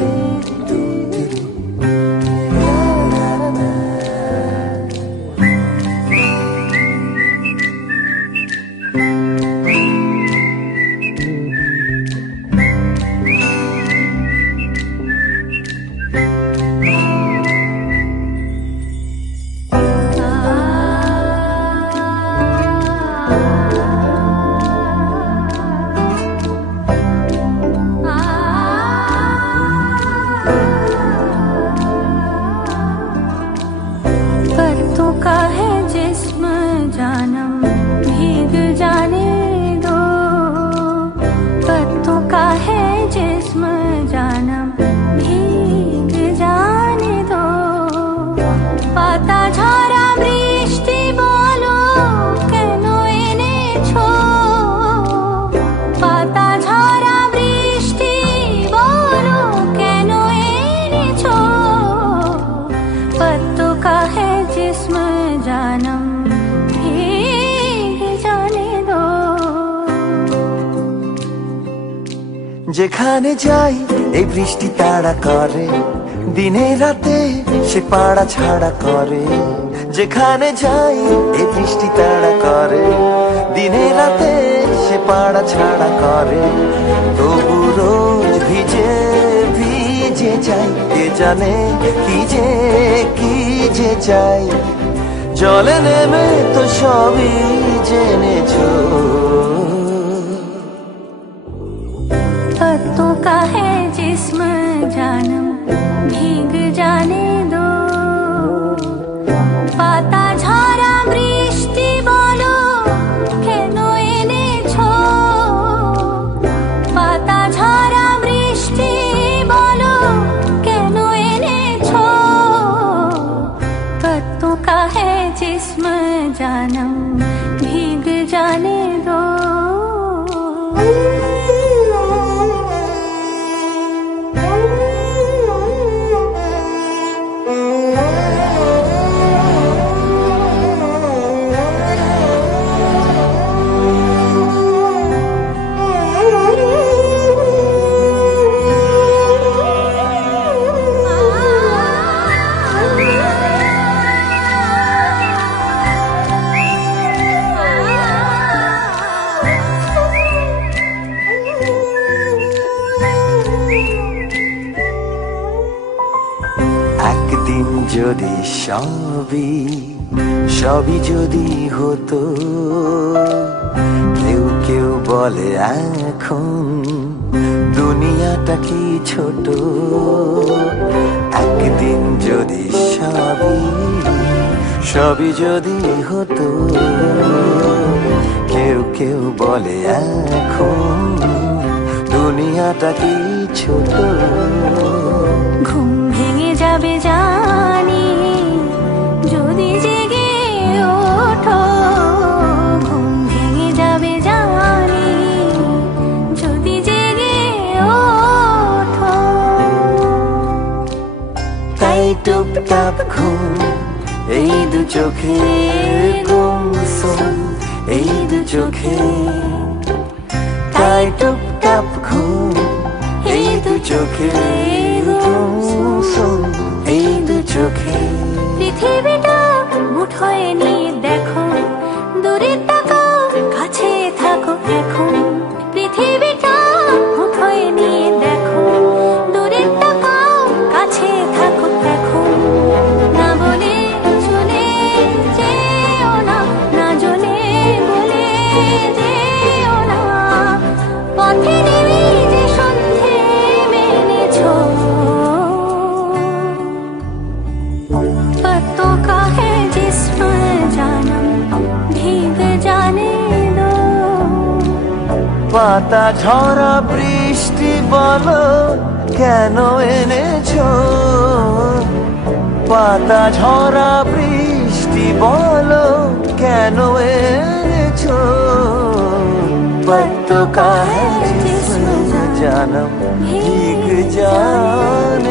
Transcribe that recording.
baby. যেখানে যাই, এই বৃষ্টি তাড়া করে। দিনে রাতে সে পাড়া ছাড়া করে। যেখানে যাই, এই বৃষ্টি তাড়া করে। দিনে রাতে সে পাড়া ছাড়া করে। তবু রোজ ভিজে ভিজে যাই। কে জানে কি যে কি যে চাই। জলে নেমে তো সবই জেনেছো। पत्तों का है जिस्म जानम भीग जाने दो পাতা ঝরা বৃষ্টি বলো কেন এনেছো পাতা ঝরা বৃষ্টি বলো কেন এনেছো पत्तों का है जिस्म যদি সবই সবই যদি হতো, কেউ কেউ বলে এখন দুনিয়াটা কি ছোট? একদিন যদি সবই সবই যদি হতো, কেউ কেউ বলে এখন দুনিয়াটা কি ছোট? ঘুম ভেঙে যাবে ঘুম, এই দু চোখে এই দু চোখে তাই টুপটাপ ঘুম, এই দু চোখে এই দু চোখে পৃথিবীটা মুঠোয় পাতা ঝরা বৃষ্টি বলো কেন এনেছো পাতা ঝরা বৃষ্টি বলো কেন এনেছো पत्तों का है जिस्म जानम भीग जाने